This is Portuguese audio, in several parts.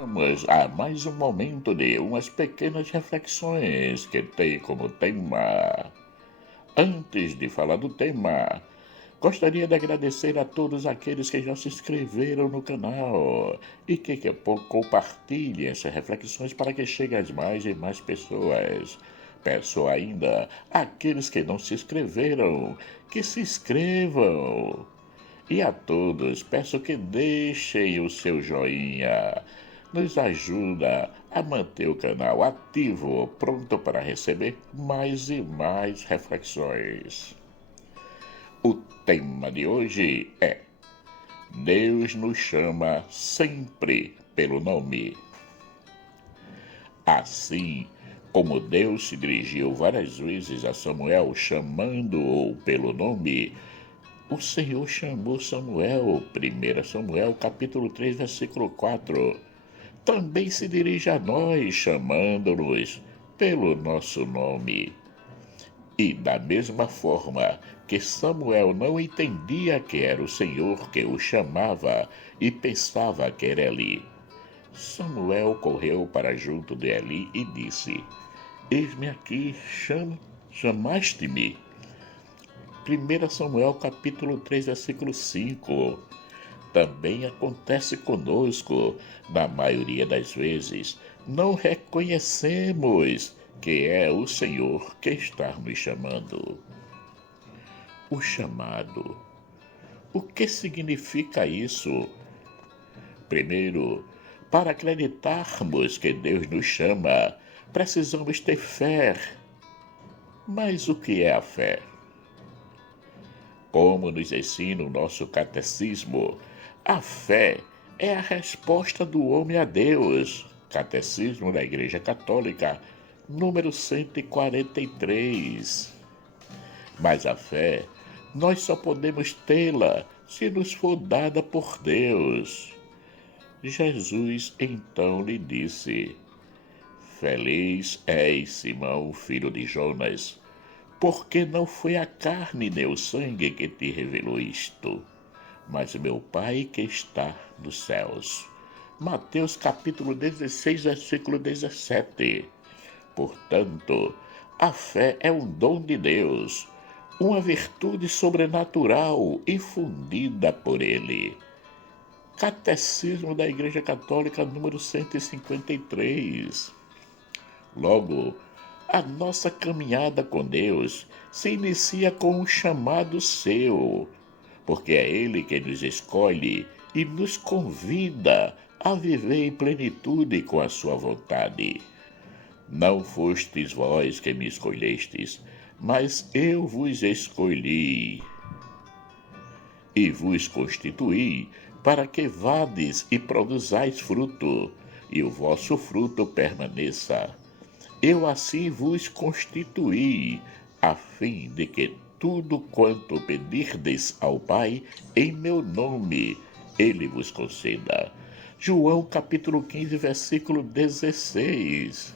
Vamos a mais um momento de umas pequenas reflexões que tem como tema. Antes de falar do tema, gostaria de agradecer a todos aqueles que já se inscreveram no canal e que compartilhem essas reflexões para que cheguem a mais e mais pessoas. Peço ainda àqueles que não se inscreveram que se inscrevam. E a todos peço que deixem o seu joinha. Nos ajuda a manter o canal ativo, pronto para receber mais e mais reflexões. O tema de hoje é: Deus nos chama sempre pelo nome. Assim como Deus se dirigiu várias vezes a Samuel chamando-o pelo nome, o Senhor chamou Samuel, 1 Samuel capítulo 3, versículo 4. Também se dirige a nós, chamando-nos pelo nosso nome. E da mesma forma que Samuel não entendia que era o Senhor que o chamava e pensava que era Eli, Samuel correu para junto de Eli e disse: Eis-me aqui, chamaste-me. 1 Samuel capítulo 3, versículo 5. Também acontece conosco, na maioria das vezes, não reconhecemos que é o Senhor que está nos chamando. O chamado. O que significa isso? Primeiro, para acreditarmos que Deus nos chama, precisamos ter fé. Mas o que é a fé? Como nos ensina o nosso catecismo, a fé é a resposta do homem a Deus. Catecismo da Igreja Católica, número 143. Mas a fé, nós só podemos tê-la se nos for dada por Deus. Jesus então lhe disse: Feliz és, Simão, filho de Jonas, porque não foi a carne nem o sangue que te revelou isto, mas meu Pai que está nos céus. Mateus capítulo 16, versículo 17. Portanto, a fé é um dom de Deus, uma virtude sobrenatural infundida por Ele. Catecismo da Igreja Católica, número 153. Logo, a nossa caminhada com Deus se inicia com um chamado seu, porque é Ele que nos escolhe e nos convida a viver em plenitude com a sua vontade. Não fostes vós que me escolhestes, mas eu vos escolhi e vos constituí para que vades e produzais fruto, e o vosso fruto permaneça. Eu assim vos constituí, a fim de que tudo quanto pedirdes ao Pai em meu nome, Ele vos conceda. João capítulo 15, versículo 16.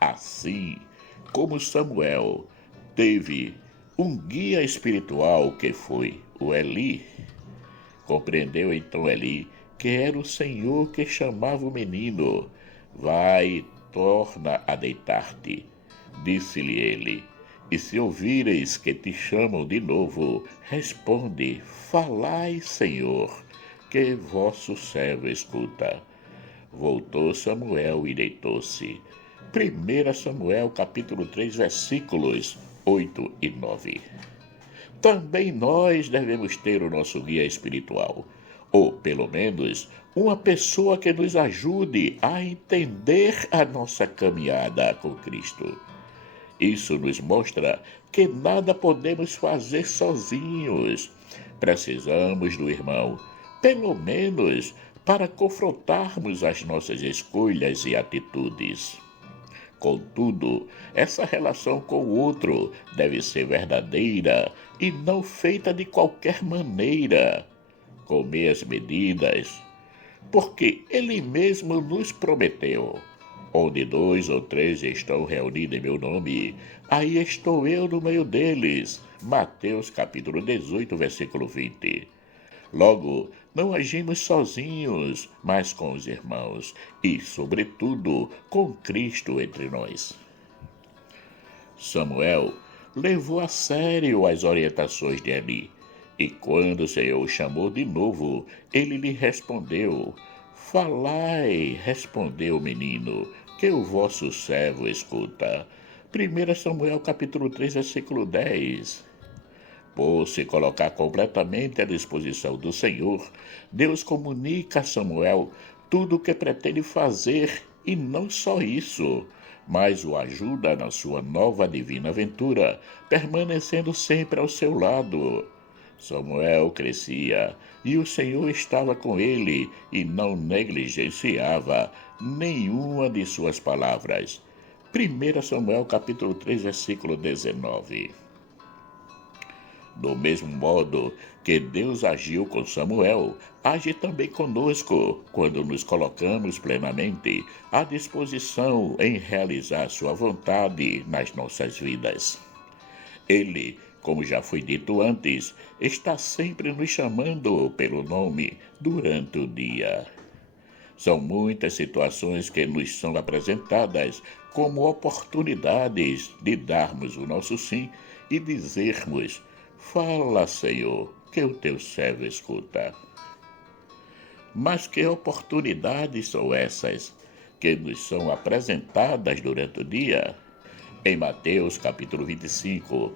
Assim como Samuel teve um guia espiritual que foi o Eli, compreendeu então Eli que era o Senhor que chamava o menino. Vai, torna a deitar-te, disse-lhe ele, e se ouvireis que te chamam de novo, responde: Falai, Senhor, que vosso servo escuta. Voltou Samuel e deitou-se. 1 Samuel capítulo 3, versículos 8 e 9. Também nós devemos ter o nosso guia espiritual, ou pelo menos uma pessoa que nos ajude a entender a nossa caminhada com Cristo. Isso nos mostra que nada podemos fazer sozinhos. Precisamos do irmão, pelo menos para confrontarmos as nossas escolhas e atitudes. Contudo, essa relação com o outro deve ser verdadeira e não feita de qualquer maneira, com meias medidas, porque Ele mesmo nos prometeu: onde 2 ou 3 estão reunidos em meu nome, aí estou eu no meio deles. Mateus capítulo 18, versículo 20. Logo, não agimos sozinhos, mas com os irmãos e, sobretudo, com Cristo entre nós. Samuel levou a sério as orientações de Eli, e quando o Senhor o chamou de novo, ele lhe respondeu: Falai, respondeu o menino, que o vosso servo escuta. 1 Samuel capítulo 3, versículo 10. Por se colocar completamente à disposição do Senhor, Deus comunica a Samuel tudo o que pretende fazer e não só isso, mas o ajuda na sua nova divina aventura, permanecendo sempre ao seu lado. Samuel crescia e o Senhor estava com ele e não negligenciava nenhuma de suas palavras. 1 Samuel capítulo 3, versículo 19. Do mesmo modo que Deus agiu com Samuel, age também conosco, quando nos colocamos plenamente à disposição em realizar sua vontade nas nossas vidas. Ele, como já foi dito antes, está sempre nos chamando pelo nome durante o dia. São muitas situações que nos são apresentadas como oportunidades de darmos o nosso sim e dizermos: Fala, Senhor, que o teu servo escuta. Mas que oportunidades são essas que nos são apresentadas durante o dia? Em Mateus capítulo 25,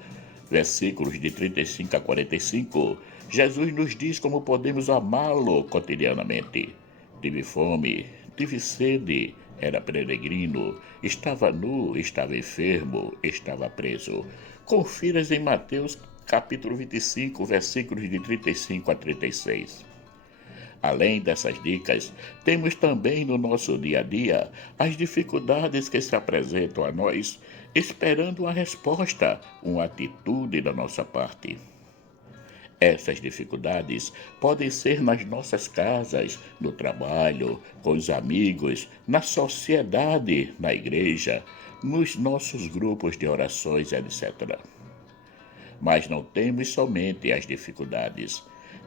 versículos de 35 a 45, Jesus nos diz como podemos amá-lo cotidianamente. Tive fome, tive sede, era peregrino, estava nu, estava enfermo, estava preso. Confiras em Mateus capítulo 25, versículos de 35 a 36. Além dessas dicas, temos também no nosso dia a dia as dificuldades que se apresentam a nós, esperando uma resposta, uma atitude da nossa parte. Essas dificuldades podem ser nas nossas casas, no trabalho, com os amigos, na sociedade, na igreja, nos nossos grupos de orações, etc. Mas não temos somente as dificuldades.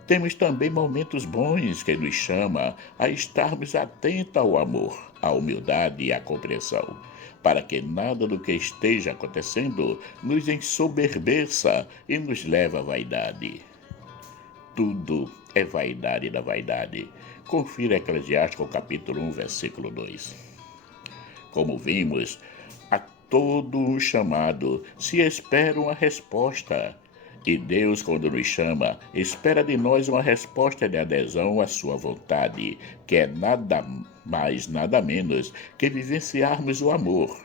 Temos também momentos bons que nos chamam a estarmos atentos ao amor, à humildade e à compreensão, para que nada do que esteja acontecendo nos ensoberbeça e nos leve à vaidade. Tudo é vaidade da vaidade. Confira Eclesiástico capítulo 1, versículo 2. Como vimos, a todo um chamado se espera uma resposta. E Deus, quando nos chama, espera de nós uma resposta de adesão à sua vontade, que é nada mais, nada menos que vivenciarmos o amor.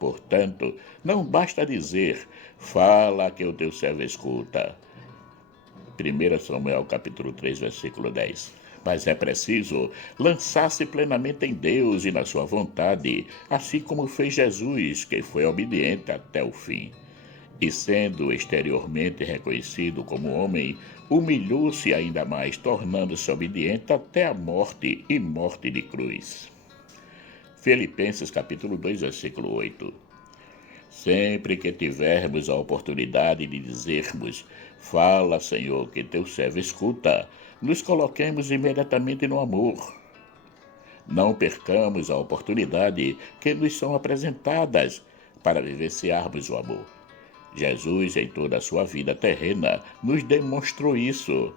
Portanto, não basta dizer: fala que o teu servo escuta. 1 Samuel capítulo 3, versículo 10. Mas é preciso lançar-se plenamente em Deus e na sua vontade, assim como fez Jesus, que foi obediente até o fim. E sendo exteriormente reconhecido como homem, humilhou-se ainda mais, tornando-se obediente até a morte e morte de cruz. Filipenses capítulo 2, versículo 8. Sempre que tivermos a oportunidade de dizermos: fala, Senhor, que teu servo escuta, nos coloquemos imediatamente no amor. Não percamos a oportunidade que nos são apresentadas para vivenciarmos o amor. Jesus, em toda a sua vida terrena, nos demonstrou isso.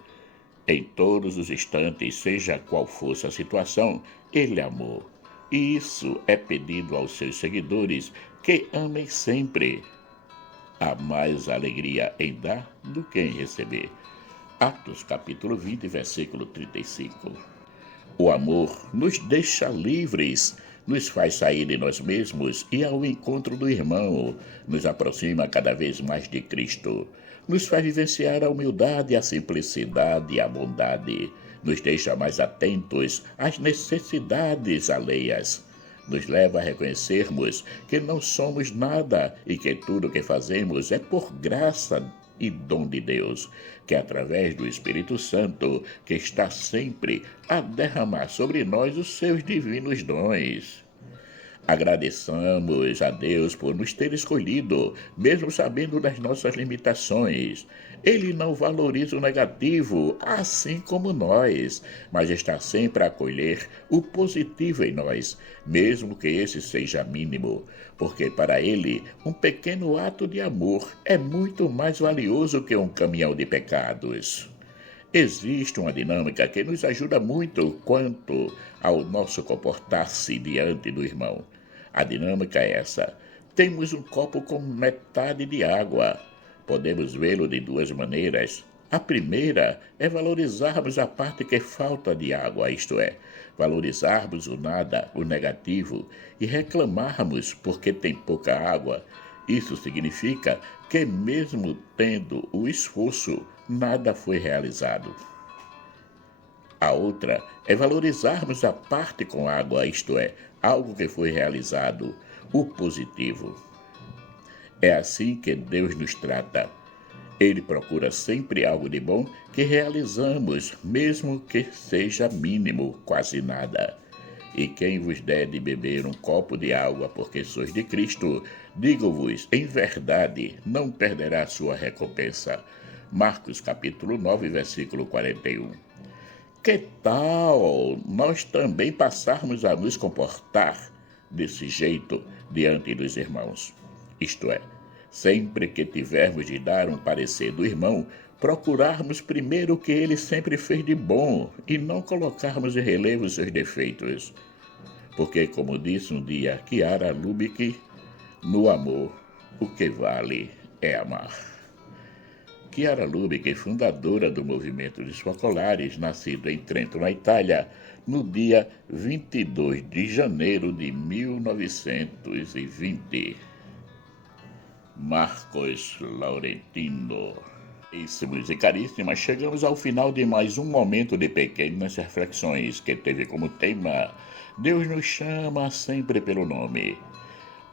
Em todos os instantes, seja qual fosse a situação, ele amou. E isso é pedido aos seus seguidores, que amem sempre. Há mais alegria em dar do que em receber. Atos capítulo 20, versículo 35. O amor nos deixa livres, nos faz sair de nós mesmos e ao encontro do irmão, nos aproxima cada vez mais de Cristo, nos faz vivenciar a humildade, a simplicidade e a bondade, nos deixa mais atentos às necessidades alheias, nos leva a reconhecermos que não somos nada e que tudo o que fazemos é por graça e dom de Deus, que através do Espírito Santo, que está sempre a derramar sobre nós os seus divinos dons. Agradeçamos a Deus por nos ter escolhido, mesmo sabendo das nossas limitações. Ele não valoriza o negativo, assim como nós, mas está sempre a acolher o positivo em nós, mesmo que esse seja mínimo, porque para ele um pequeno ato de amor é muito mais valioso que um caminhão de pecados. Existe uma dinâmica que nos ajuda muito quanto ao nosso comportar-se diante do irmão. A dinâmica é essa: temos um copo com metade de água. Podemos vê-lo de duas maneiras. A primeira é valorizarmos a parte que falta de água, isto é, valorizarmos o nada, o negativo, e reclamarmos porque tem pouca água. Isso significa que, mesmo tendo o esforço, nada foi realizado. A outra é valorizarmos a parte com água, isto é, algo que foi realizado, o positivo. É assim que Deus nos trata. Ele procura sempre algo de bom que realizamos, mesmo que seja mínimo, quase nada. E quem vos der de beber um copo de água porque sois de Cristo, digo-vos, em verdade, não perderá sua recompensa. Marcos capítulo 9, versículo 41. Que tal nós também passarmos a nos comportar desse jeito diante dos irmãos? Isto é, sempre que tivermos de dar um parecer do irmão, procurarmos primeiro o que ele sempre fez de bom e não colocarmos em relevo seus defeitos. Porque, como disse um dia Chiara Lubick, no amor, o que vale é amar. Chiara Lubick, fundadora do movimento dos focolares, nascida em Trento, na Itália, no dia 22 de janeiro de 1920. Marcos Laurentino. Caríssimos e caríssimas, chegamos ao final de mais um momento de pequenas reflexões que teve como tema Deus nos chama sempre pelo nome.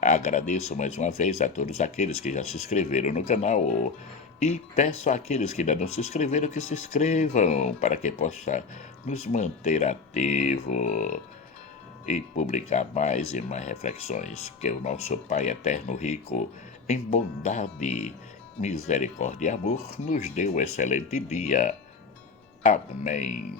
Agradeço mais uma vez a todos aqueles que já se inscreveram no canal e peço àqueles que ainda não se inscreveram que se inscrevam para que possa nos manter ativos e publicar mais e mais reflexões. Que o nosso Pai Eterno Rico, em bondade, misericórdia e amor, nos dê um excelente dia. Amém.